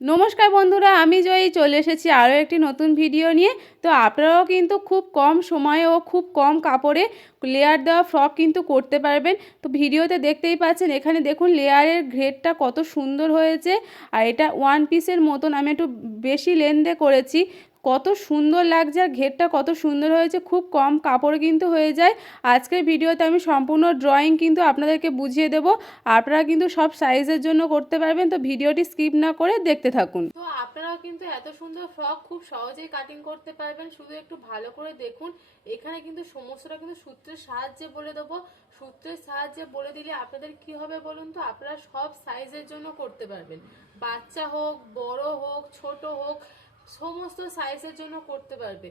নমস্কার বন্ধুরা, আমি জয়ী। চলে এসেছি আরও একটি নতুন ভিডিও নিয়ে। তো আপনারাও কিন্তু খুব কম সময়ে ও খুব কম কাপড়ে লেয়ার দেওয়া ফ্রক কিন্তু করতে পারবেন। তো ভিডিওতে দেখতেই পাচ্ছেন, এখানে দেখুন লেয়ারের ঘ্রেডটা কত সুন্দর হয়েছে। আর এটা ওয়ান পিসের মতন, আমি একটু বেশি লেনদে করেছি। কত সুন্দর লাগছে আর ঘেরটা কত সুন্দর হয়েছে, খুব কম কাপড় কিন্তু হয়ে যায়। আজকের ভিডিওতে আমি সম্পূর্ণ ড্রয়িং কিন্তু আপনাদেরকে বুঝিয়ে দেবো। আপনারা কিন্তু সব সাইজের জন্য করতে পারবেন, তো ভিডিওটি স্কিপ না করে দেখতে থাকুন। তো আপনারাও কিন্তু এত সুন্দর ফ্রক খুব সহজেই কাটিং করতে পারবেন, শুধু একটু ভালো করে দেখুন। এখানে কিন্তু সমস্তটা কিন্তু সূত্রের সাহায্যে বলে দেবো। সূত্রের সাহায্যে বলে দিলে আপনাদের কি হবে বলুন তো? আপনারা সব সাইজের জন্য করতে পারবেন। বাচ্চা হোক, বড় হোক, ছোট হোক সমস্ত সাইজের জন্য করতে পারবে।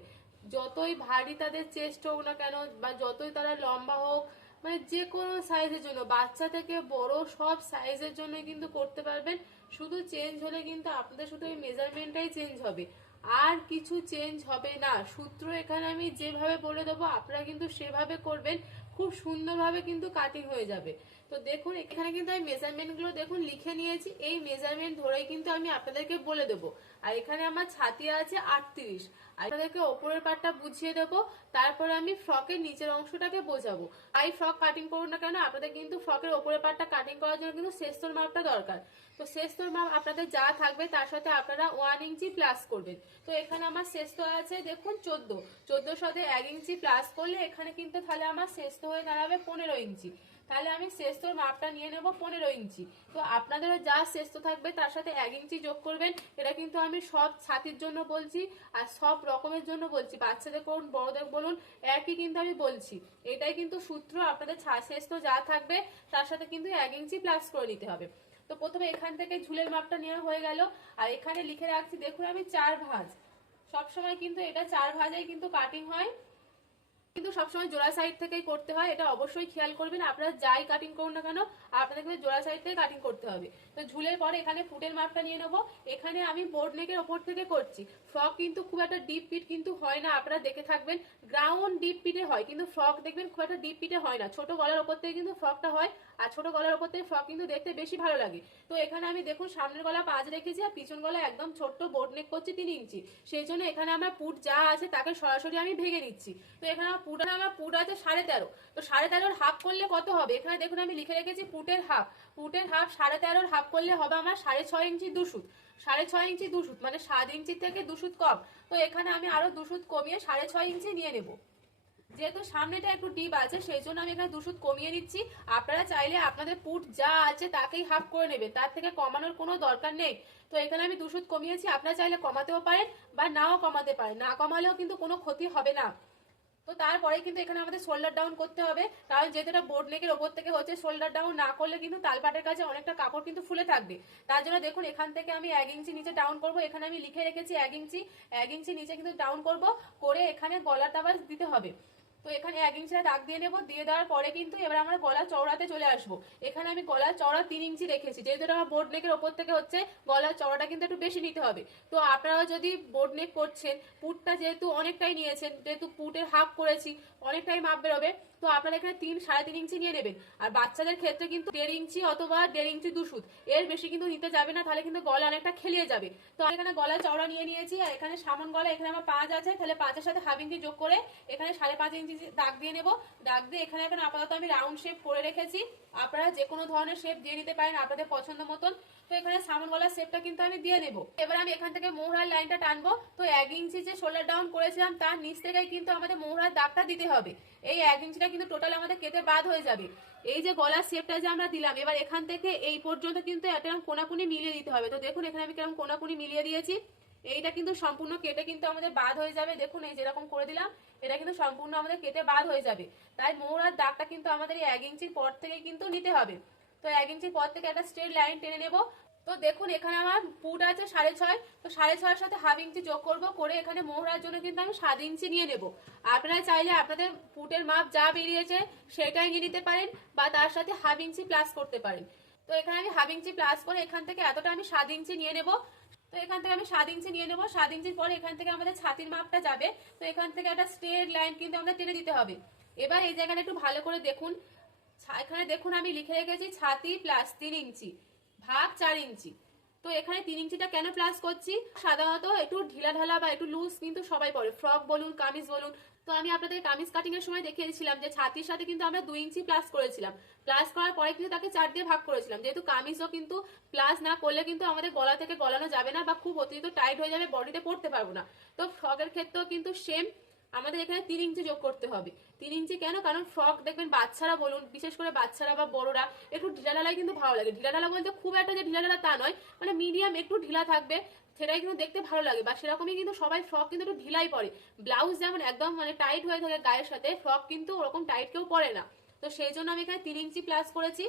যতই ভারী তাদের চেস্ট হোক না কেন, বা যতই তারা লম্বা হোক মানে যে কোনো সাইজের জন্য, বাচ্চা থেকে বড় সব সাইজের জন্য কিন্তু করতে পারবেন। শুধু চেঞ্জ হলে কিন্তু আপনাদের শুধু ওই মেজারমেন্টটাই চেঞ্জ হবে। আর কিছু চেঞ্জ হবে না। সূত্র এখানে আমি যেভাবে বলে দেবো, আপনারা কিন্তু সেভাবে করবেন। খুব সুন্দরভাবে কিন্তু কাটিং হয়ে যাবে। তো দেখুন, এখানে কিন্তু আমি মেজারমেন্টগুলো দেখুন লিখে নিয়েছি। এই মেজারমেন্ট ধরেই কিন্তু আমি আপনাদেরকে বলে দেবো। আর এখানে আমার ছাতি আছে আটত্রিশ। আপনাদেরকে ওপরের পার্টটা বুঝিয়ে দেবো। তারপরে আমি ফ্রকের নিচের অংশটাকে বোঝাবো। আই ফ্রক কাটিং করুন না কেন, আপনাদের কিন্তু ফ্রকের ওপরের পার্টটা কাটিং করার জন্য কিন্তু শেষতর মাপটা দরকার। তো শেষতর মাপ আপনাদের যা থাকবে তার সাথে আপনারা ওয়ান ইঞ্চি প্লাস করবেন। তো এখানে আমার শেষত আছে, দেখুন, চোদ্দ। চোদ্দোর সাথে এক ইঞ্চি প্লাস করলে এখানে কিন্তু তাহলে আমার শেষত হয়ে দাঁড়াবে পনেরো ইঞ্চি। তাহলে আমি শেষতর মাপটা নিয়ে নেব পনেরো ইঞ্চি। তো আপনাদেরও যা শেষত থাকবে তার সাথে এক ইঞ্চি যোগ করবেন, এটা কিন্তু আমি সব ছাতির জন্য বলছি আর সব রকমের জন্য বলছি। বাচ্চাদের করুন, বড়দের বলুন, একই কিন্তু আমি বলছি। এটাই কিন্তু সূত্র, আপনাদের শেষত যা থাকবে তার সাথে কিন্তু এক ইঞ্চি প্লাস করে নিতে হবে। তো প্রথমে এখান থেকে ঝুলের মাপটা নেওয়া হয়ে গেল। আর এখানে লিখে রাখছি, দেখুন আমি চার ভাঁজ। সবসময় কিন্তু এটা চার ভাঁজেই কিন্তু কাটিং হয়। কিন্তু সবসময় জোড়া সাইড থেকেই করতে হয়, এটা অবশ্যই খেয়াল করবেন। আপনারা যাই কাটিং করুন না কেন, আপনাদের কিন্তু জোড়া সাইড থেকে কাটিং করতে হবে। তো ঝুলের পরে এখানে ফুটের মাপটা নিয়ে নেব। এখানে আমি বোর্ড নেকের ওপর থেকে করছি। ফ্রক কিন্তু খুব একটা ডিপ পিট কিন্তু হয় না। আপনারা দেখে থাকবেন গ্রাউন্ড ডিপ পিটে হয়, কিন্তু ফ্রক দেখবেন খুব একটা ডিপ পিটে হয় না। ছোট গলার ওপর থেকে কিন্তু ফ্রকটা হয়, আর ছোট গলার ওপর থেকে ফ্রক কিন্তু দেখতে বেশি ভালো লাগে। তো এখানে আমি দেখুন, সামনের গলা পাঁচ রেখেছি আর পিছন গলা একদম ছোট্ট বোর্ড নেক করছি তিন ইঞ্চি। সেই জন্য এখানে আমার পুট যা আছে তাকে সরাসরি আমি ভেঙে নিচ্ছি তো এখানে আমার পুট আমার পুট আছে সাড়ে তেরো। তো সাড়ে তেরোর হাফ করলে কত হবে? এখানে দেখুন, আমি লিখে রেখেছি পুটের হাফ পুটের হাফ সাড়ে তেরোর হাফ করলে হবে আমার সাড়ে ছয় ইঞ্চি দুশুত সাড়ে ছয় ইঞ্চি দুশুত মানে সাত ইঞ্চি থেকে দুশুত কম। তো এখানে আমি আরও দুশুত কমিয়ে সাড়ে ছয় ইঞ্চি নিয়ে নেব। যেহেতু সামনেটা একটু ডিপ আছে, সেই জন্য আমি এখানে দুশুত কমিয়ে নিচ্ছি। আপনারা চাইলে আপনাদের পুট যা আছে তাকেই হাফ করে নেবে তার থেকে কমানোর কোনো দরকার নেই। তো এখানে আমি দুশুত কমিয়েছি, আপনারা চাইলে কমাতেও পারেন বা নাও কমাতে পারেন। না কমালেও কিন্তু কোনো ক্ষতি হবে না। তো তারপরে কিন্তু এখানে আমাদের শোল্ডার ডাউন করতে হবে। কারণ যেহেতু এটা বোর্ড নেকের ওপর থেকে হচ্ছে শোল্ডার ডাউন না করলে কিন্তু তালপাটের কাছে অনেকটা কাপড় কিন্তু ফুলে থাকবে। তার জন্য দেখুন, এখান থেকে আমি এক ইঞ্চি নিচে ডাউন করব। এখানে আমি লিখে রেখেছি এক ইঞ্চি। এক ইঞ্চি নিচে কিন্তু ডাউন করব। করে এখানে গলাটা আবার দিতে হবে। তো এখানে এক ইঞ্চি দাগ দিয়ে নেব, দিয়ে দেওয়ার পরে কিন্তু এবার আমার গলা চওড়াতে চলে আসব। এখানে আমি গলা চওড়া তিন ইঞ্চি রেখেছি, যেহেতু আমার বোর্ড নেকের ওপর থেকে হচ্ছে, গলার চওড়াটা কিন্তু একটু বেশি নিতে হবে। তো আপনারা যদি বোর্ড নেক করছেন, পুটটা যেহেতু অনেকটাই নিয়েছেন, যেহেতু পুটের হাফ করেছি অনেকটাই মাপ বেরোবে। তো আপনারা এখানে তিন, সাড়ে তিন ইঞ্চি নিয়ে নেবেন। আর বাচ্চাদের ক্ষেত্রে কিন্তু দেড় ইঞ্চি অথবা দেড় ইঞ্চি দুশুত এর বেশি কিন্তু নিতে যাবে না, তাহলে কিন্তু গলা অনেকটা খেলিয়ে যাবে। তো এখানে গলা চওড়া নিয়ে নিয়েছি, আর এখানে সামন গলা, এখানে আমার পাঁচ আছে, তাহলে পাঁচের সাথে হাফ ইঞ্চি যোগ করে এখানে সাড়ে পাঁচ ইঞ্চি দাগ দিয়ে নেব। দাগ দিয়ে এখানে এখন আপাতত আমি রাউন্ড শেপ করে রেখেছি। আপনারা যে কোনো ধরনের শেপ দিয়ে নিতে পারেন আপনাদের পছন্দ মতন। তো এখানে সামন গলার শেপটা কিন্তু আমি দিয়ে নেব। এবার আমি এখান থেকে মোহরার লাইনটা টানবো। তো এক ইঞ্চি যে শোল্ডার ডাউন করেছিলাম, তার নিচ থেকেই কিন্তু আমাদের মোহরার দাগটা দিতে হবে। এই এক ইঞ্চিটা কিন্তু টোটাল আমাদের কেটে বাদ হয়ে যাবে। এই যে গলার শেপটা যে আমরা দিলাম, এবার এখান থেকে এই পর্যন্ত কিন্তু একটা কোনাকুনি মিলিয়ে দিতে হবে। তো দেখুন, এখানে আমি কেমন কোনাকুনি মিলিয়ে দিয়েছি। এইটা কিন্তু সম্পূর্ণ কেটে কিন্তু আমাদের বাদ হয়ে যাবে। দেখুন, এই যেরকম করে দিলাম, এটা কিন্তু সম্পূর্ণ আমাদের কেটে বাদ হয়ে যাবে। তাই মোহরার দাগটা কিন্তু আমাদের এই এক ইঞ্চির পর থেকে কিন্তু নিতে হবে। তো এক ইঞ্চির পর থেকে একটা স্ট্রেট লাইন টেনে নেব। তো দেখুন, এখানে আমার পুট আছে সাড়ে ছয়। তো সাড়ে ছয়ের সাথে হাফ ইঞ্চি যোগ করব, করে এখানে মোহরার জন্য কিন্তু আমি সাত ইঞ্চি নিয়ে নেব। আপনারা চাইলে আপনাদের পুটের মাপ যা বেরিয়েছে সেটাই নিয়ে নিতে পারেন, বা তার সাথে হাফ ইঞ্চি প্লাস করতে পারেন। তো এখানে আমি হাফ ইঞ্চি প্লাস করে এখান থেকে এতটা আমি সাত ইঞ্চি নিয়ে নেব। তো এখান থেকে আমি সাত ইঞ্চি নিয়ে নেব। সাত ইঞ্চির পরে এখান থেকে আমাদের ছাতির মাপটা যাবে। তো এখান থেকে একটা স্ট্রেট লাইন কিন্তু আমাদের টেনে দিতে হবে। এবার এই জায়গাটা একটু ভালো করে দেখুন। এখানে দেখুন, আমি লিখে রেখেছি ছাতি প্লাস তিন ইঞ্চি ভাগ চার ইঞ্চি। তো এখানে তিন ইঞ্চিটা কেন প্লাস করছি? সাধারণত একটু ঢিলা ঢালা বা একটু লুজ কিন্তু সবাই পরে। ফ্রক বলুন, কামিজ বলুন। তো আমি আপনাদের কামিজ কাটিং এর সময় দেখিয়েছিলাম যে ছাতির সাথে কিন্তু আমরা দুই ইঞ্চি প্লাস করেছিলাম। প্লাস করার পরে কিন্তু তাকে চার দিয়ে ভাগ করেছিলাম। যেহেতু কামিজও কিন্তু প্লাস না করলে কিন্তু আমাদের গলা থেকে গলানো যাবে না বা খুব অতিরিক্ত টাইট হয়ে যাবে বডিতে পড়তে পারব না। তো ফ্রকের ক্ষেত্রেও কিন্তু সেম আমাদের এখানে তিন ইঞ্চি যোগ করতে হবে। তিন ইঞ্চি কেন? কারণ ফ্রক দেখবেন বাচ্চারা বলুন, বিশেষ করে বাচ্চারা বা বড়রা, একটু ঢিলা ঢালাই কিন্তু ভালো লাগে। ঢিলা ঢালা বলতে খুব একটা যে ঢিলা ঢালা তা নয় মানে মিডিয়াম একটু ঢিলা থাকবে, সেটাই কিন্তু দেখতে ভালো লাগে। বা সেরকমই কিন্তু সবাই ফ্রক কিন্তু একটু ঢিলাই পরে। ব্লাউজ যেমন একদম মানে টাইট হয়ে থাকে গায়ের সাথে ফ্রক কিন্তু ওরকম টাইট কেউ পরে না। তো সেই জন্য আমি এখানে তিন ইঞ্চি প্লাস করেছি।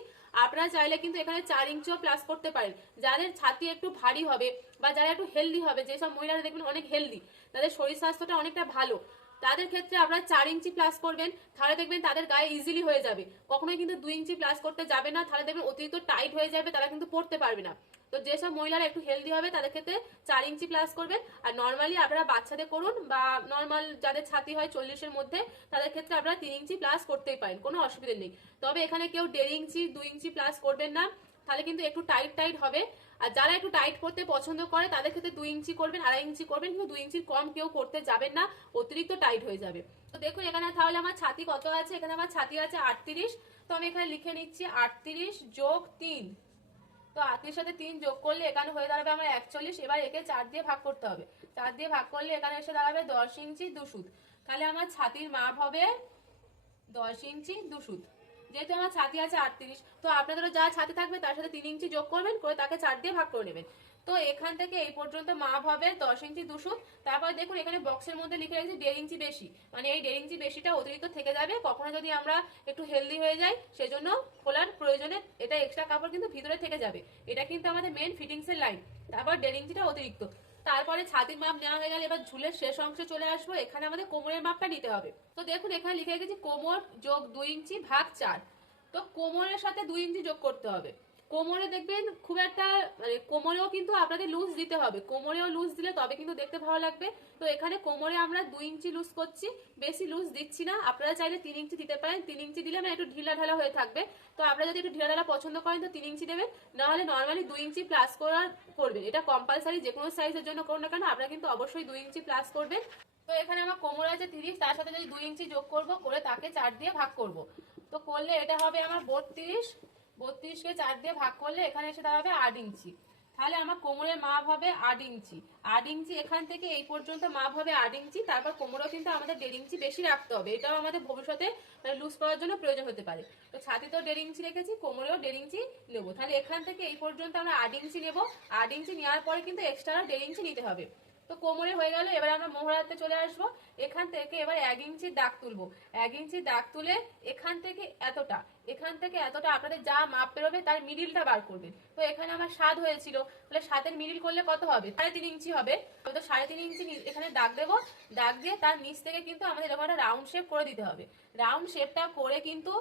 আপনারা চাইলে কিন্তু এখানে চার ইঞ্চিও প্লাস করতে পারেন। যাদের ছাতি একটু ভারী হবে বা যারা একটু হেলদি হবে, যেসব মহিলারা দেখবেন অনেক হেলদি তাদের শরীর স্বাস্থ্যটা অনেকটা ভালো। তাদের ক্ষেত্রে আপনারা চার ইঞ্চি প্লাস করবেন, তাহলে দেখবেন তাদের গায়ে ইজিলি হয়ে যাবে। কখনোই কিন্তু দুই ইঞ্চি প্লাস করতে যাবে না, তাহলে দেখবেন অতিরিক্ত টাইট হয়ে যাবে, তারা কিন্তু পড়তে পারবে না। তো যেসব মহিলারা একটু হেলদি হবে, তাদের ক্ষেত্রে চার ইঞ্চি প্লাস করবেন। আর নর্মালি আপনারা বাচ্চাদের করুন বা নর্মাল যাদের ছাতি হয় চল্লিশের মধ্যে, তাদের ক্ষেত্রে আপনারা তিন ইঞ্চি প্লাস করতেই পারেন, কোনো অসুবিধা নেই। তবে এখানে কেউ দেড় ইঞ্চি, দুই ইঞ্চি প্লাস করবেন না, তাহলে কিন্তু একটু টাইট টাইট হবে। আর যারা একটু টাইট করতে পছন্দ করে, তাদের ক্ষেত্রে দুই ইঞ্চি করবেন, আড়াই ইঞ্চি করবেন, কিন্তু দুই ইঞ্চির কম কেউ করতে যাবেন না, অতিরিক্ত টাইট হয়ে যাবে। তো দেখুন, এখানে তাহলে আমার ছাতি কত আছে? এখানে আমার ছাতি আছে আটত্রিশ। তো আমি এখানে লিখে নিচ্ছি আটত্রিশ যোগ তিন। তো আটত্রিশ সাথে তিন যোগ করলে এখানে হয়ে দাঁড়াবে আমার একচল্লিশ। এবার একে চার দিয়ে ভাগ করতে হবে। চার দিয়ে ভাগ করলে এখানে এসে দাঁড়াবে দশ ইঞ্চি দুশুদ তাহলে আমার ছাতির মাপ হবে দশ ইঞ্চি দুশুদ যেহেতু আমার ছাতি আছে আটত্রিশ, তো আপনাদেরও যা ছাতি থাকবে তার সাথে তিন ইঞ্চি যোগ করবেন, করে তাকে চার দিয়ে ভাগ করে নেবেন। তো এখান থেকে এই পর্যন্ত মাপ হবে দশ ইঞ্চি দুশুদ তারপর দেখুন, এখানে বক্সের মধ্যে লিখে রেখেছি দেড় ইঞ্চি বেশি। মানে এই দেড় ইঞ্চি বেশিটা অতিরিক্ত থেকে যাবে, কখনো যদি আমরা একটু হেলদি হয়ে যাই, সেজন্য খোলার প্রয়োজনে এটা এক্সট্রা কাপড় কিন্তু ভিতরে থেকে যাবে। এটা কিন্তু আমাদের মেন ফিটিংসের লাইন তারপর দেড় ইঞ্চিটা অতিরিক্ত। তারপরে ছাতির মাপ নেওয়া হয়ে গেলে এবার ঝুলের শেষ অংশে চলে আসব। এখানে আমাদের কোমরের মাপটা নিতে হবে। তো দেখুন, এখানে লিখে গেছি কোমর যোগ দুই ইঞ্চি ভাগ চার। তো কোমরের সাথে দুই ইঞ্চি যোগ করতে হবে। কোমরে দেখবেন খুব একটা মানে কোমরেও কিন্তু আপনাদের লুজ দিতে হবে। কোমরেও লুজ দিলে তবে কিন্তু দেখতে ভালো লাগবে। তো এখানে কোমরে আমরা দুই ইঞ্চি লুজ করছি, বেশি লুজ দিচ্ছি না। আপনারা চাইলে তিন ইঞ্চি দিতে পারেন। তিন ইঞ্চি দিলে মানে একটু ঢিলা ঢালা হয়ে থাকবে। তো আপনারা যদি একটু ঢিলা ঢালা পছন্দ করেন, তো তিন ইঞ্চি দেবেন। নাহলে নর্মালি দুই ইঞ্চি প্লাস করার করবেন। এটা কম্পালসারি যে কোনো সাইজের জন্য করুন না কেন, আপনারা কিন্তু অবশ্যই দুই ইঞ্চি প্লাস করবেন। তো এখানে আমার কোমর আছে তিরিশ, তার সাথে যদি দুই ইঞ্চি যোগ করব, করে তাকে চার দিয়ে ভাগ করব। তো করলে এটা হবে আমার বত্রিশ বত্রিশকে চার দিয়ে ভাগ করলে এখানে এসে দাঁড়াবে আট ইঞ্চি। তাহলে আমার কোমরের মাপ হবে আট ইঞ্চি। আট ইঞ্চি এখান থেকে এই পর্যন্ত মাপ হবে আট ইঞ্চি, তারপর কোমরেও কিন্তু আমাদের দেড় ইঞ্চি বেশি রাখতে হবে। এটাও আমাদের ভবিষ্যতে লুজ করার জন্য প্রয়োজন হতে পারে। তো ছাতিতেও দেড় ইঞ্চি রেখেছি, কোমরেও দেড় ইঞ্চি নেব। তাহলে এখান থেকে এই পর্যন্ত আমরা আট ইঞ্চি নেব। আট ইঞ্চি নেওয়ার পরে কিন্তু এক্সট্রা দেড় ইঞ্চি নিতে হবে। তো কোমরে হয়ে গেল, এবার আমরা মোহরাতে চলে আসব। এখান থেকে এবার এক ইঞ্চির দাগ তুলবো। এক ইঞ্চির দাগ তুলে এখান থেকে এতটা, এখান থেকে এতটা আপনাদের যা মাপ বেরোবে তার মিডিলটা বার করবেন। তো এখানে আমার স্বাদ হয়েছিল, তাহলে সাতের মিডিল করলে কত হবে? সাড়ে তিন ইঞ্চি হবে। তো সাড়ে তিন ইঞ্চি এখানে দাগ দেবো। দাগ দিয়ে তার নিচ থেকে কিন্তু আমাদের এরকম একটা রাউন্ড শেপ করে দিতে হবে। রাউন্ড শেপটা করে কিন্তু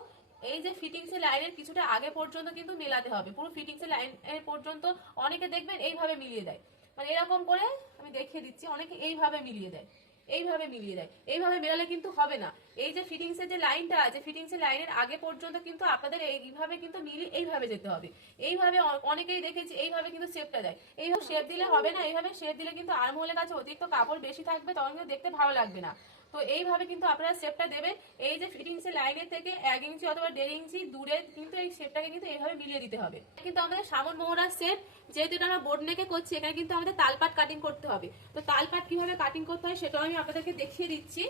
এই যে ফিটিংস এর লাইনের কিছুটা আগে পর্যন্ত কিন্তু মেলাতে হবে। পুরো ফিটিংস এর লাইন পর্যন্ত অনেকে দেখবেন এইভাবে মিলিয়ে দেয়। মানে এরকম করে আমি দেখিয়ে দিচ্ছি, অনেকে এইভাবে মিলিয়ে দেয়, এইভাবে মিলিয়ে দেয়, এইভাবে মেলালে কিন্তু হবে না। এই যে ফিটিংসের যে লাইনটা আছে ফিটিংসের লাইনের আগে পর্যন্ত কিন্তু আপনাদের এইভাবে কিন্তু মিলিয়ে এইভাবে যেতে হবে। এইভাবে অনেকেই দেখেছি, এইভাবে কিন্তু শেপটা দেয়। এইভাবে শেপ দিলে হবে না, এইভাবে শেপ দিলে কিন্তু আর্মহোলের কাছে অতিরিক্ত কাপড় বেশি থাকবে, তখন কিন্তু দেখতে ভালো লাগবে না। তো এইভাবে কিন্তু আপনারা শেপটা দেবেন। এই যে ফিটিংস এর লাইনের থেকে এক ইঞ্চি অথবা দেড় ইঞ্চি দূরে কিন্তু এই শেপটাকে কিন্তু এইভাবে মিলিয়ে দিতে হবে। কিন্তু আমাদের সামন মোহরার শেপ যেহেতু এটা আমরা বোর্ড নেকে করছি, এখানে কিন্তু আমাদের তালপাট কাটিং করতে হবে। তো তালপাট কীভাবে কাটিং করতে হয় সেটাও আমি আপনাদেরকে দেখিয়ে দিচ্ছি।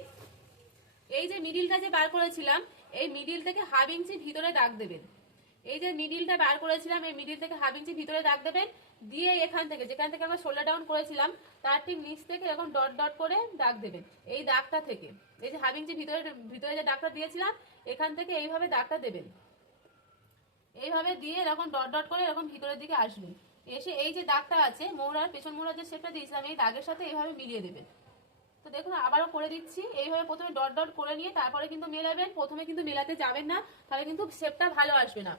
এই যে মিডিলটা যে বার করেছিলাম, এই মিডিল থেকে হাফ ইঞ্চি ভিতরে দাগ দেবেন। এই যে মিডিলটা বার করেছিলাম, এই মিডিল থেকে হাফ ইঞ্চি ভিতরে দাগ দেবেন, দিয়ে এখান থেকে, যেখান থেকে আমরা শোল্ডার ডাউন করেছিলাম, তার ঠিক নিচ থেকে এরকম ডট ডট করে দাগ দেবেন, এই দাগটা থেকে। এই যে হাফ ইঞ্চি ভিতরে ভিতরে যে দাগটা দিয়েছিলাম, এখান থেকে এইভাবে দাগটা দেবেন। এইভাবে দিয়ে এরকম ডট ডট করে এরকম ভিতরের দিকে আসবেন। এসে এই যে দাগটা আছে, মৌরার, পেছন মৌরার যে শেপটা দিয়েছিলাম, এই দাগের সাথে এইভাবে মিলিয়ে দেবেন। তো দেখুন, আবারও করে দিচ্ছি, এইভাবে প্রথমে ডট ডট করে নিয়ে তারপরে কিন্তু মেলাবেন, প্রথমে কিন্তু মেলাতে যাবেন না, তাহলে কিন্তু শেপটা ভালো আসবে না।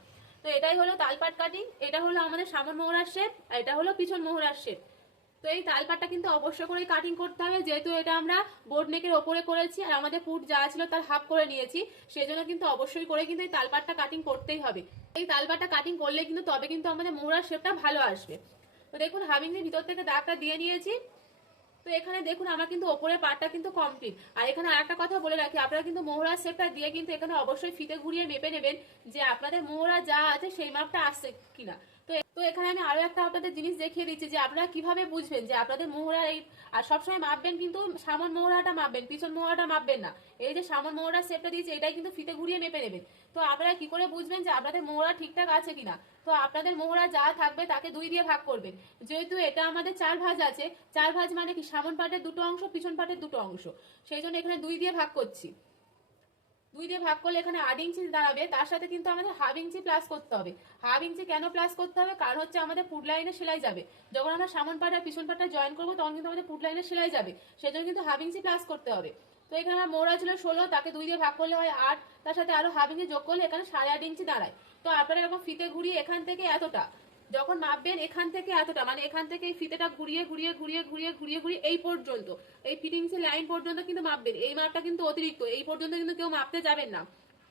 তো এটাই হলো তালপাট কাটিং এটা হলো আমাদের সামন মোহরার শেপ আর এটা হলো পিছন মোহরার শেপ তো এই তালপাটটা কিন্তু অবশ্য করে কাটিং করতে হবে, যেহেতু এটা আমরা বোর্ড নেকের ওপরে করেছি, আর আমাদের ফুট যা ছিল তার হাফ করে নিয়েছি, সেজন্য কিন্তু অবশ্যই করে কিন্তু এই তালপাটটা কাটিং করতেই হবে। এই তালপাটটা কাটিং করলে কিন্তু তবে কিন্তু আমাদের মোহরার শেপটা ভালো আসবে। তো দেখুন হাবিংয়ের ভিতর থেকে দাগটা দিয়ে নিয়েছি। তো এখানে দেখুন, আমার কিন্তু ওপরের পার্টটা কিন্তু কমপ্লিট আর এখানে আরেকটা কথা বলে রাখি, আপনারা কিন্তু মোহরার শেপটা দিয়ে কিন্তু এখানে অবশ্যই ফিতে ঘুরিয়ে মেপে নেবেন যে আপনাদের মোহরা যা আছে সেই মাপটা আসছে কিনা। তো এখানে আমি আরও একটা আপনাদের জিনিস দেখিয়ে দিচ্ছি যে আপনারা কীভাবে বুঝবেন যে আপনাদের মোহরা এই আর সবসময় মাপবেন কিন্তু সামন মোহরাটা মাপবেন, পিছন মোহরাটা মাপবেন না। এই যে সামন মোহরা শেপটা দিয়েছে, এটাই কিন্তু ফিতে ঘুরিয়ে মেপে নেবেন। তো আপনারা কি করে বুঝবেন যে আপনাদের মোহরা ঠিকঠাক আছে কিনা? তো আপনাদের মোহরা যা থাকবে তাকে দুই দিয়ে ভাগ করবেন। যেহেতু এটা আমাদের চার ভাঁজ আছে, চার ভাঁজ মানে কি? সামন পাটের দুটো অংশ, পিছন পাটের দুটো অংশ। সেই জন্য এখানে দুই দিয়ে ভাগ করছি। দুই দিয়ে ভাগ করলে এখানে আট ইঞ্চি দাঁড়াবে। তার সাথে কিন্তু আমাদের হাফ ইঞ্চি প্লাস করতে হবে। হাফ ইঞ্চি কেন প্লাস করতে হবে? কারণ হচ্ছে আমাদের ফুট লাইনে সেলাই যাবে। যখন আমরা সামন পাট আর পিছন পাটটা জয়েন করব, তখন কিন্তু আমাদের ফুট লাইনে সেলাই যাবে। সেজন্য কিন্তু হাফ ইঞ্চি প্লাস করতে হবে। তো এখানে আমার মোড়া ছিল ষোলো, তাকে দুই দিয়ে ভাগ করলে হয় আট। তার সাথে আরও হাফ ইঞ্চি যোগ করলে এখানে সাড়ে আট ইঞ্চি দাঁড়ায়। তো আপনারা এরকম ফিতে ঘুরিয়ে এখান থেকে এতটা যখন মাপবেন এখান থেকে এতটা মানে এখান থেকে এই ফিতেটা ঘুরিয়ে ঘুরিয়ে ঘুরিয়ে ঘুরিয়ে ঘুরিয়ে ঘুরিয়ে এই পর্যন্ত, এই ফিটিংস এর লাইন পর্যন্ত কিন্তু মাপবেন, এই মাপটা কিন্তু অতিরিক্ত, এই পর্যন্ত কিন্তু কেউ মাপতে যাবেন না।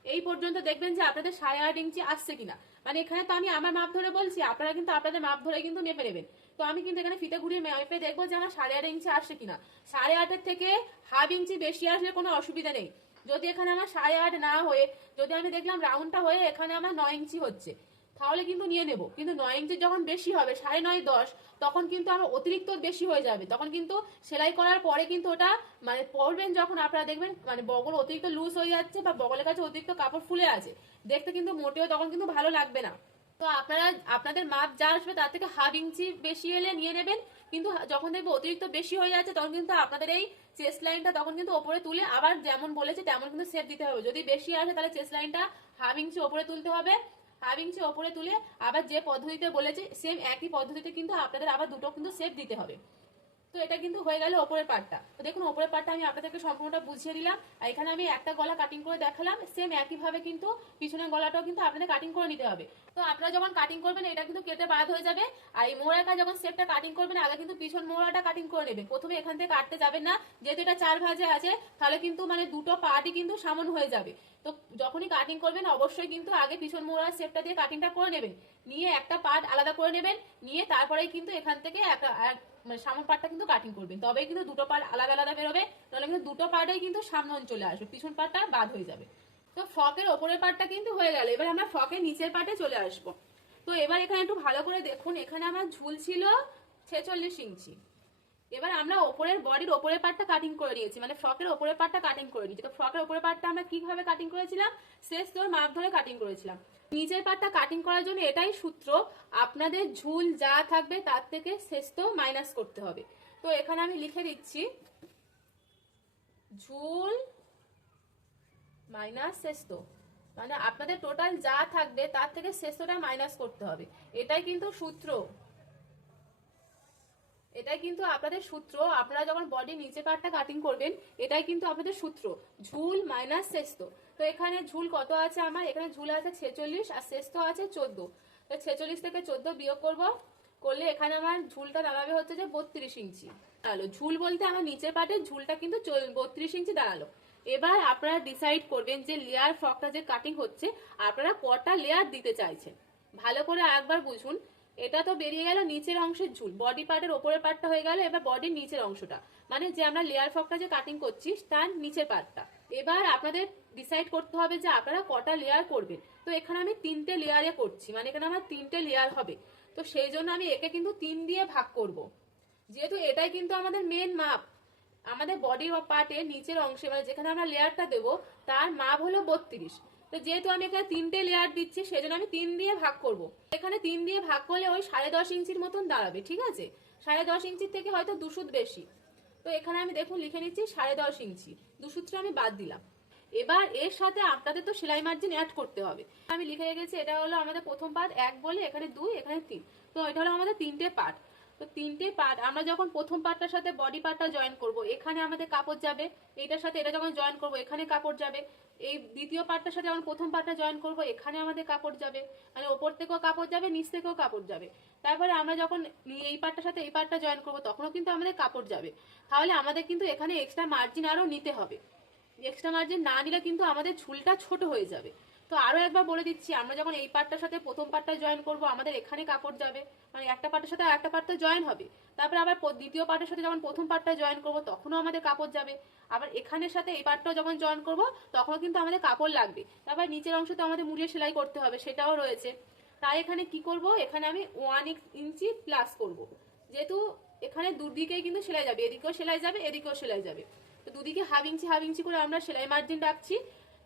এই পর্যন্ত দেখবেন যে আপনাদের সাড়ে আট ইঞ্চি আসছে কিনা। মানে এখানে তো আমি আমার মাপ ধরে বলছি, আপনারা কিন্তু আপনাদের মাপ ধরে কিন্তু মেপে নেবেন। তো আমি কিন্তু এখানে ফিতে ঘুরিয়ে মেপে দেখব যে আমার সাড়ে আট ইঞ্চি আসছে কিনা। সাড়ে আটের থেকে হাফ ইঞ্চি বেশি আসলে কোনো অসুবিধা নেই। যদি এখানে আমার সাড়ে আট না হয়ে, যদি আমি দেখলাম রাউন্ডটা হয়ে এখানে আমার নয় ইঞ্চি হচ্ছে তাহলে কিন্তু নিয়ে নেব। কিন্তু নয় ইঞ্চি যখন বেশি হবে, সাড়ে নয় দশ, তখন কিন্তু আমার অতিরিক্ত বেশি হয়ে যাবে। তখন কিন্তু সেলাই করার পরে কিন্তু ওটা মানে পরবেন যখন আপনারা দেখবেন মানে বগল অতিরিক্ত লুজ হয়ে যাচ্ছে বা বগলের কাছে অতিরিক্ত কাপড় ফুলে আছে। দেখতে কিন্তু মোটেও তখন কিন্তু ভালো লাগবে না। তো আপনারা, আপনাদের মাপ যা আসবে তার থেকে হাফ ইঞ্চি বেশি এলে নিয়ে নেবেন। কিন্তু যখন দেখবে অতিরিক্ত বেশি হয়ে যাচ্ছে, তখন কিন্তু আপনাদের এই চেস্ট লাইনটা তখন কিন্তু ওপরে তুলে আবার যেমন বলেছে, তেমন কিন্তু সেপ দিতে হবে। যদি বেশি আসে তাহলে চেস্ট লাইনটা হাফ ইঞ্চি ওপরে তুলতে হবে। হাফ ইঞ্চি ওপরে তুলে আবার যে পদ্ধতিতে বলেছে সেম একই পদ্ধতিতে কিন্তু আপনাদের আবার দুটো কিন্তু সেপ দিতে হবে। তো এটা কিন্তু হয়ে গেল ওপরের পার্টটা তো দেখুন, ওপরের পার্টটা আমি আপনাদেরকে সম্পূর্ণটা বুঝিয়ে দিলাম। আর এখানে আমি একটা গলা কাটিং করে দেখালাম সেম একইভাবে কিন্তু পিছনের গলাটাও কিন্তু আপনাদের কাটিং করে নিতে হবে। তো আপনারা যখন কাটিং করবেন, এটা কিন্তু কেটে বাদ হয়ে যাবে। আর এই মোড়াটা যখন সেপটা কাটিং করবেন, আগে কিন্তু পিছন মোড়াটা কাটিং করে নেবেন প্রথমে এখান থেকে কাটতে যাবেন না। যেহেতু এটা চার ভাজে আছে, তাহলে কিন্তু মানে দুটো পার্টই কিন্তু সামন হয়ে যাবে। তো যখনই কাটিং করবেন, অবশ্যই কিন্তু আগে পিছন মোড়ার সেপটা দিয়ে কাটিংটা করে নেবেন। নিয়ে একটা পার্ট আলাদা করে নেবেন। নিয়ে তারপরেই কিন্তু এখান থেকে মানে সামন পার্টটা কিন্তু কাটিং করবেন। তবে কিন্তু দুটো পার্ট আলাদা আলাদা বেরোবে, নাহলে কিন্তু দুটো পার্টেই কিন্তু সামনে চলে আসবে, পিছন পার্টটা বাদ হয়ে যাবে। তো ফকের ওপরের পার্টটা কিন্তু হয়ে গেল। এবার আমরা ফ্রকের নিচের পার্টে চলে আসব। তো এবার এখানে একটু ভালো করে দেখুন, এখানে আমার ঝুল ছিল ছেচল্লিশ ইঞ্চি। এবার আমরা ওপরের বডির ওপরের পার্টটা কাটিং করে নিয়েছি মানে ফ্রকের ওপরের পার্টটা কাটিং করে নিয়েছি। তো ফ্রকের ওপরের পার্টটা আমরা কীভাবে কাটিং করেছিলাম? শেষ তোর মাপ ধরে কাটিং করেছিলাম। নিচের পার্টটা কাটিং করার জন্য এটাই সূত্র, আপনাদের ঝুল যা থাকবে তার থেকে শেষ তো মাইনাস করতে হবে। তো এখানে আমি লিখে দিচ্ছি, ঝুল মাইনাস শেষ মানে আপনাদের টোটাল যা থাকবে তার থেকে শেষটা মাইনাস করতে হবে। এটাই কিন্তু সূত্র। এটাই কিন্তু আপনাদের সূত্র। আপনারা যখন বডি নিচে পার্টটা কাটিং করবেন, এটাই কিন্তু আপনাদের সূত্র। ঝুল মাইনাস শেস্ত তো এখানে ঝুল কত আছে আমার? এখানে ঝুল আছে ছেচল্লিশ আর শেস্ত আছে চোদ্দ। তো ছেচল্লিশ থেকে চোদ্দ বিয়োগ করব, করলে এখানে আমার ঝুলটা দাঁড়াবে হচ্ছে যে বত্রিশ ইঞ্চি। দাঁড়াল। ঝুল বলতে আমার নিচের পার্টের ঝুলটা কিন্তু বত্রিশ ইঞ্চি দাঁড়াল। এবার আপনারা ডিসাইড করবেন যে লেয়ার ফ্রকটা যে কাটিং হচ্ছে, আপনারা কটা লেয়ার দিতে চাইছেন। ভালো করে একবার বুঝুন। এটা তো বেরিয়ে গেল নিচের অংশের ঝুল। বডি পার্টের ওপরের পার্টটা হয়ে গেল, এবার বডির নিচের অংশটা। মানে যে আমরা লেয়ার ফ্রকটা যে কাটিং করছি, তার নিচের পার্টটা এবার আপনাদের ডিসাইড করতে হবে যে আপনারা কটা লেয়ার করবেন। তো এখানে আমি তিনটে লেয়ারে করছি মানে এখানে আমার তিনটে লেয়ার হবে। তো সেই জন্য আমি একে কিন্তু তিন দিয়ে ভাগ করব। যেহেতু এটাই কিন্তু আমাদের মেন মাপ আমাদের বডির পার্টে নিচের অংশে মানে যেখানে আমরা লেয়ারটা দেবো, তার মাপ হলো বত্রিশ। তো যেহেতু আমি এখানে তিনটে লেয়ার দিচ্ছি, সেজন্য আমি তিন দিয়ে ভাগ করব। এখানে তিন দিয়ে ভাগ করলে ওই সাড়ে দশ ইঞ্চির মতন দাঁড়াবে, ঠিক আছে? সাড়ে দশ ইঞ্চির থেকে হয়তো দুশুদ বেশি। তো এখানে আমি দেখুন লিখে নিচ্ছি সাড়ে দশ ইঞ্চি। দুসূত্র আমি বাদ দিলাম। এবার এর সাথে আপনাদের তো সেলাই মার্জিন অ্যাড করতে হবে। আমি লিখে রেখেছি, এটা হলো আমাদের প্রথম পার্ট এক বলে এখানে দুই, এখানে তিন। তো এটা হলো আমাদের তিনটে পার্ট তো তিনটে পার্ট আমরা যখন প্রথম পার্টটার সাথে বডি পার্টটা জয়েন করব, এখানে আমাদের কাপড় যাবে, এইটার সাথে এটা যখন জয়েন করব, এখানে কাপড় যাবে, এই দ্বিতীয় পার্টটার সাথে যখন প্রথম পার্টটা জয়েন করব, এখানে আমাদের কাপড় যাবে মানে ওপর থেকেও কাপড় যাবে, নিচ থেকেও কাপড় যাবে। তারপরে আমরা যখন এই পার্টটার সাথে এই পার্টটা জয়েন করব, তখনও কিন্তু আমাদের কাপড় যাবে। তাহলে আমাদের কিন্তু এখানে এক্সট্রা মার্জিন আরও নিতে হবে। এক্সট্রা মার্জিন না নিলে কিন্তু আমাদের ঝুলটা ছোট হয়ে যাবে। তো আরও একবার বলে দিচ্ছি, আমরা যখন এই পার্টটার সাথে প্রথম পার্টটা জয়েন করব, আমাদের এখানে কাপড় যাবে। মানে একটা পার্টের সাথে একটা পার্টটা জয়েন হবে। তারপরে আবার দ্বিতীয় পার্টের সাথে যখন প্রথম পার্টটা জয়েন করব, তখনও আমাদের কাপড় যাবে। আবার এখানের সাথে এই পার্টটাও যখন জয়েন করব, তখনও কিন্তু আমাদের কাপড় লাগবে। তারপর নিচের অংশ তো আমাদের মুড়িয়ে সেলাই করতে হবে, সেটাও রয়েছে। তাই এখানে কি করব, এখানে আমি ওয়ান ইঞ্চি প্লাস করব। যেহেতু এখানে দুদিকেই কিন্তু সেলাই যাবে, এদিকেও সেলাই যাবে, এদিকেও সেলাই যাবে। তো দুদিকে হাফ ইঞ্চি হাফ ইঞ্চি করে আমরা সেলাই মার্জিন রাখছি।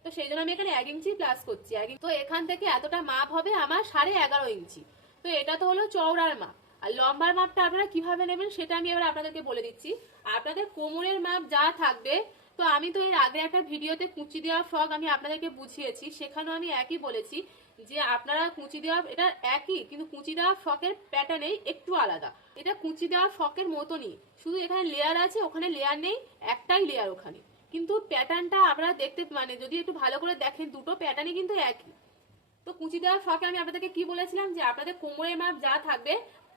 তো সেই জন্য আমি এখানে এক ইঞ্চি প্লাস করছি। এক তো এখান থেকে এতটা মাপ হবে আমার সাড়ে এগারো ইঞ্চি। তো এটা তো হলো চওড়ার মাপ। আর লম্বার মাপটা আপনারা কীভাবে নেবেন সেটা আমি এবার আপনাদেরকে বলে দিচ্ছি। আপনাদের কোমরের মাপ যা থাকবে, তো আমি তো এর আগে একটা ভিডিওতে কুচি দেওয়া ফ্রক আমি আপনাদেরকে বুঝিয়েছি। সেখানেও আমি একই বলেছি যে আপনারা কুঁচি দেওয়া এটা একই, কিন্তু কুঁচি দেওয়া ফ্রকের প্যাটার্নেই একটু আলাদা। এটা কুঁচি দেওয়া ফ্রকের মতনই। শুধু এখানে লেয়ার আছে, ওখানে লেয়ার নেই, একটাই লেয়ার ওখানে। কিন্তু প্যাটার্নটা আপনারা দেখতে মানে যদি একটু ভালো করে দেখেন, দুটো প্যাটার্নই কিন্তু একই। তো কুঁচি দেওয়ার ফাঁকে আমি আপনাদেরকে কি বলেছিলাম, যে আপনাদের কোমরের মাপ যা থাকবে,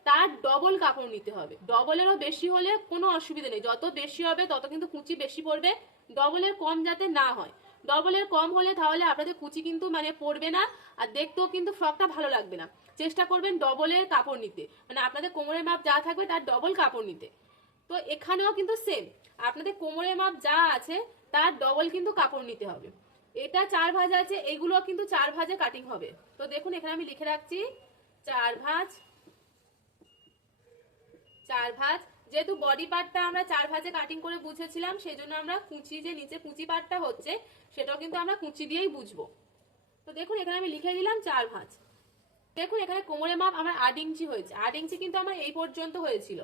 তার ডবল কাপড় নিতে হবে। ডবলেরও বেশি হলে কোনো অসুবিধা নেই। যত বেশি হবে, তত কিন্তু কুঁচি বেশি পড়বে। ডবলের কম যাতে না হয়। ডবলের কম হলে তাহলে আপনাদের কুচি কিন্তু মানে পড়বে না, আর দেখতেও কিন্তু ফ্রকটা ভালো লাগবে না। চেষ্টা করবেন ডবলের কাপড় নিতে। মানে আপনাদের কোমরের মাপ যা থাকবে তার ডবল কাপড় নিতে। তো এখানেও কিন্তু সেম আপনাদের কোমরের মাপ যা আছে তার ডবল কিন্তু কাপড় নিতে হবে। এটা চার ভাঁজ আছে এগুলো কিন্তু চার ভাজে কাটিং হবে। তো দেখুন, এখানে আমি লিখে রাখছি, চার ভাজ, চার ভাঁজ যেহেতু বডি পার্টটা আমরা চার ভাজে কাটিং করে বুঝেছিলাম সেই জন্য আমরা কুচি যে নিচে কুচি পার্টটা হচ্ছে, সেটাও কিন্তু আমরা কুচি দিয়েই বুঝব। তো দেখুন, এখানে আমি লিখে দিলাম চার ভাঁজ। দেখুন, এখানে কোমরে মাপ আমার আট ইঞ্চি হয়েছে। আট ইঞ্চি কিন্তু আমার এই পর্যন্ত হয়েছিল।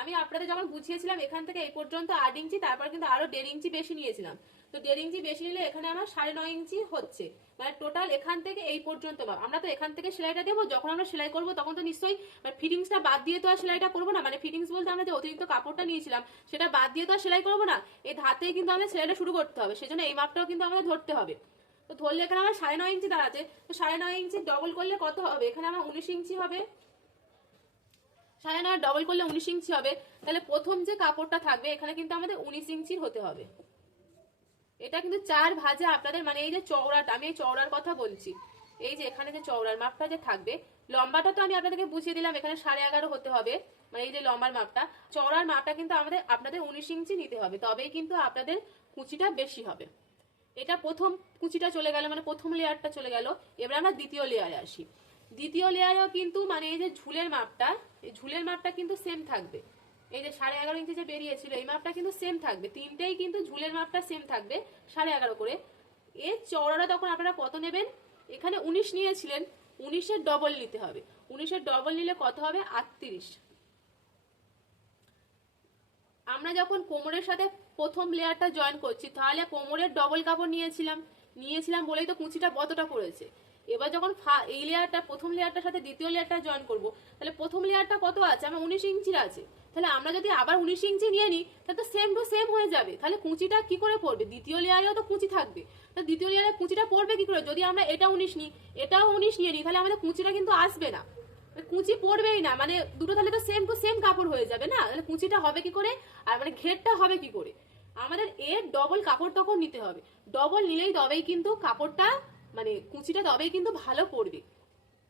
আমি আপনাদের যখন বুঝিয়েছিলাম এখান থেকে এই পর্যন্ত আট ইঞ্চি, তারপর কিন্তু আরও দেড় ইঞ্চি বেশি নিয়েছিলাম। তো দেড় ইঞ্চি বেশি নিলে এখানে আমার সাড়ে নয় ইঞ্চি হচ্ছে। মানে টোটাল এখান থেকে এই পর্যন্ত মাপ আমরা তো এখান থেকে সেলাইটা দেবো, যখন আমরা সেলাই করব তখন তো নিশ্চয়ই মানে ফিটিংসটা বাদ দিয়ে তো আর সেলাইটা করব না। মানে ফিটিংস বলতে আমরা যে অতিরিক্ত কাপড়টা নিয়েছিলাম, সেটা বাদ দিয়ে তো আর সেলাই করব না। এই ধাতেই কিন্তু আমাদের সেলাইটা শুরু করতে হবে। সেজন্য এই মাপটাও কিন্তু আমাদের ধরতে হবে। তো ধরলে এখানে আমার সাড়ে নয় ইঞ্চি দাঁড়াচ্ছে। তো সাড়ে নয় ইঞ্চি ডবল করলে কত হবে? এখানে আমার উনিশ ইঞ্চি হবে। সাড়ে নয় ডবল করলে উনিশ ইঞ্চি হবে। তাহলে প্রথম যে কাপড়টা থাকবে, এখানে কিন্তু আমাদের উনিশ ইঞ্চির হতে হবে। এটা কিন্তু চার ভাজে আপনাদের মানে এই যে চওড়াটা, আমি এই চওড়ার কথা বলছি। এই যে এখানে যে চওড়ার মাপটা যে থাকবে, লম্বাটা তো আমি আপনাদেরকে বুঝিয়ে দিলাম, এখানে সাড়ে এগারো হতে হবে মানে এই যে লম্বার মাপটা। চওড়ার মাপটা কিন্তু আমাদের, আপনাদের উনিশ ইঞ্চি নিতে হবে, তবেই কিন্তু আপনাদের কুচিটা বেশি হবে। এটা প্রথম কুচিটা চলে গেল মানে প্রথম লেয়ারটা চলে গেল। এবার আমরা দ্বিতীয় লেয়ারে আসি। দ্বিতীয় লেয়ারেও কিন্তু মানে এই যে ঝুলের মাপটা, এই ঝুলের মাপটা কিন্তু সেম থাকবে। এই যে সাড়ে এগারো ইঞ্চি যে বেরিয়েছিল, এই মাপটা কিন্তু সেম থাকবে। তিনটেই কিন্তু ঝুলের মাপটা সেম থাকবে, সাড়ে এগারো করে। এর চওড়াটা তখন আপনারা কত নেবেন? এখানে উনিশ নিয়েছিলেন উনিশের ডবল নিতে হবে। উনিশের ডবল নিলে কত হবে? আটত্রিশ। আমরা যখন কোমরের সাথে প্রথম লেয়ারটা জয়েন করছি, তাহলে কোমরের ডবল কাপড় নিয়েছিলাম। নিয়েছিলাম বলেই তো কুচিটা কতটা পড়েছে। এবার যখন এই লেয়ারটা, প্রথম লেয়ারটার সাথে দ্বিতীয় লেয়ারটা জয়েন করব, তাহলে প্রথম লেয়ারটা কত আছে? আমার উনিশ ইঞ্চির আছে। তাহলে আমরা যদি আবার উনিশ ইঞ্চি নিয়ে নিই, তাহলে তো সেম টু সেম হয়ে যাবে। তাহলে কুঁচিটা কি করে পড়বে? দ্বিতীয় লেয়ারেও তো কুঁচি থাকবে। তাহলে দ্বিতীয় লেয়ারে কুঁচিটা পড়বে কি করে? যদি আমরা এটা উনিশ নিই, এটাও উনিশ নিয়ে নিই, তাহলে আমাদের কুঁচিটা কিন্তু আসবে না। কুঁচি পড়বেই না মানে দুটো তাহলে তো সেম টু সেম কাপড় হয়ে যাবে না? তাহলে কুঁচিটা হবে কি করে? আর মানে ঘেরটা হবে কি করে? আমাদের এর ডবল কাপড় তখন নিতে হবে। ডবল নিলেই তবেই কিন্তু কাপড়টা মানে কুচিটা তবেই কিন্তু ভালো পড়বে।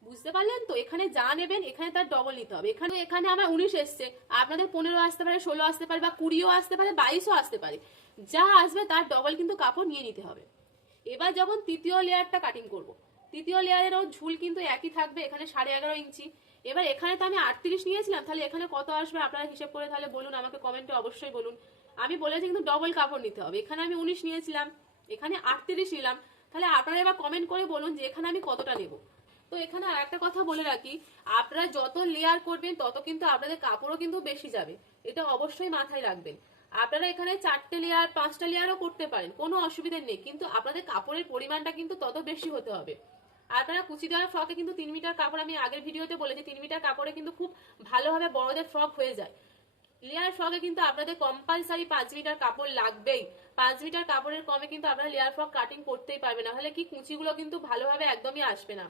বুঝতে পারলেন তো? এখানে যা নেবেন, এখানে তার ডবল নিতে হবে। এখানে এখানে আমার উনিশ এসছে। আপনাদের পনেরো আসতে পারে, ষোলো আসতে পারে, বা কুড়িও আসতে পারে, বাইশও আসতে পারে। যা আসবে তার ডবল কিন্তু কাপড় নিয়ে নিতে হবে। এবার যখন তৃতীয় লেয়ারটা কাটিং করব। তৃতীয় লেয়ারেরও ঝুল কিন্তু একই থাকবে, এখানে সাড়ে এগারো ইঞ্চি। এবার এখানে তো আমি আটত্রিশ নিয়েছিলাম, তাহলে এখানে কত আসবে আপনারা হিসেব করে তাহলে বলুন, আমাকে কমেন্টে অবশ্যই বলুন। আমি বলেছি কিন্তু ডবল কাপড় নিতে হবে। এখানে আমি উনিশ নিয়েছিলাম, এখানে আটত্রিশ নিলাম। তাহলে আপনারা এবার কমেন্ট করে বলুন যে এখানে আমি কতটা নেব। তো এখানে আর একটা কথা বলে রাখি, আপনারা যত লেয়ার করবেন, তত কিন্তু আপনাদের কাপড়ও কিন্তু বেশি যাবে। এটা অবশ্যই মাথায় রাখবেন। আপনারা এখানে চারটে লেয়ার পাঁচটা লেয়ারও করতে পারেন, কোনো অসুবিধা নেই। কিন্তু আপনাদের কাপড়ের পরিমাণটা কিন্তু তত বেশি হতে হবে। আপনারা কুচি দেওয়ার ফ্রকে কিন্তু তিন মিটার কাপড়, আমি আগের ভিডিওতে বলেছি, তিন মিটার কাপড়ে কিন্তু খুব ভালোভাবে বড়দের ফ্রক হয়ে যায়। লেয়ার ফ্রকে কিন্তু আপনাদের কম্পালসারি পাঁচ মিটার কাপড় লাগবেই। পাঁচ মিটার কাপড়ের কমে কিন্তু আপনারা লেয়ার ফ্রক কাটিং করতেই পারবেন, না হলে কি কুচিগুলো কিন্তু ভালোভাবে একদমই আসবে না।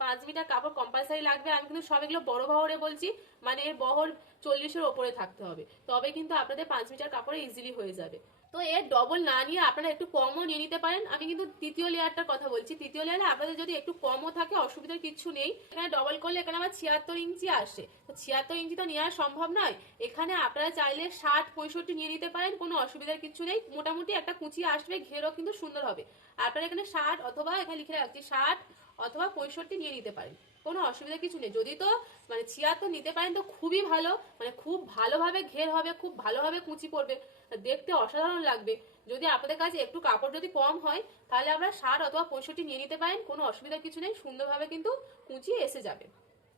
পাঁচ মিটার কাপড় কম্পালসারি লাগবে, আমি কিন্তু সব এগুলো বড় বহরে বলছি মানে এর বহর চল্লিশের ওপরে থাকতে হবে। তবে কিন্তু আপনাদের পাঁচ মিটার কাপড়ে ইজিলি হয়ে যাবে। তো এর ডবল না নিয়ে আপনারা একটু কমও নিয়ে নিতে পারেন। আমি কিন্তু তৃতীয় লেয়ারটার কথা বলছি। তৃতীয় লেয়ারে আপনাদের যদি একটু কমও থাকে, অসুবিধার কিছু নেই। এখানে ডবল করলে এখানে আবার ছিয়াত্তর ইঞ্চি আসে। তো ছিয়াত্তর ইঞ্চি তো নেওয়া সম্ভব নয়। এখানে আপনারা চাইলে ষাট, পঁয়ষট্টি নিয়ে নিতে পারেন, কোনো অসুবিধার কিছু নেই। মোটামুটি একটা কুচি আসবে, ঘেরও কিন্তু সুন্দর হবে। আপনারা এখানে ষাট অথবা এখানে লিখে রাখছি ষাট অথবা পঁয়ষট্টি নিয়ে নিতে পারেন। কোনো অসুবিধা কিছু নেই। যদি তো মানে ছিয়াত্তর নিতে পারেন তো খুবই ভালো মানে খুব ভালোভাবে ঘের হবে, খুব ভালোভাবে কুচি পড়বে, দেখতে অসাধারণ লাগবে। যদি আপনাদের কাছে একটু কাপড় যদি কম হয়, তাহলে আপনারা ষাট অথবা পঁয়ষট্টি নিয়ে নিতে পারেন, কোনো অসুবিধা কিছু নেই, সুন্দরভাবে কিন্তু কুচি এসে যাবে।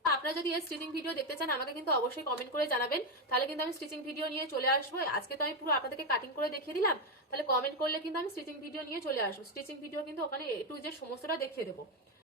আপনারা যদি এর স্টিচিং ভিডিও দেখতে চান, আমাকে কিন্তু অবশ্যই কমেন্ট করে জানাবেন। তাহলে কিন্তু আমি স্টিচিং ভিডিও নিয়ে চলে আসব। আজকে তো আমি পুরো আপনাদেরকে কাটিং করে দেখিয়ে দিলাম। তাহলে কমেন্ট করলে কিন্তু আমি স্টিচিং ভিডিও নিয়ে চলে আসব। স্টিচিং ভিডিও কিন্তু ওখানে এ টু জেড সমস্তটা দেখিয়ে দেবো।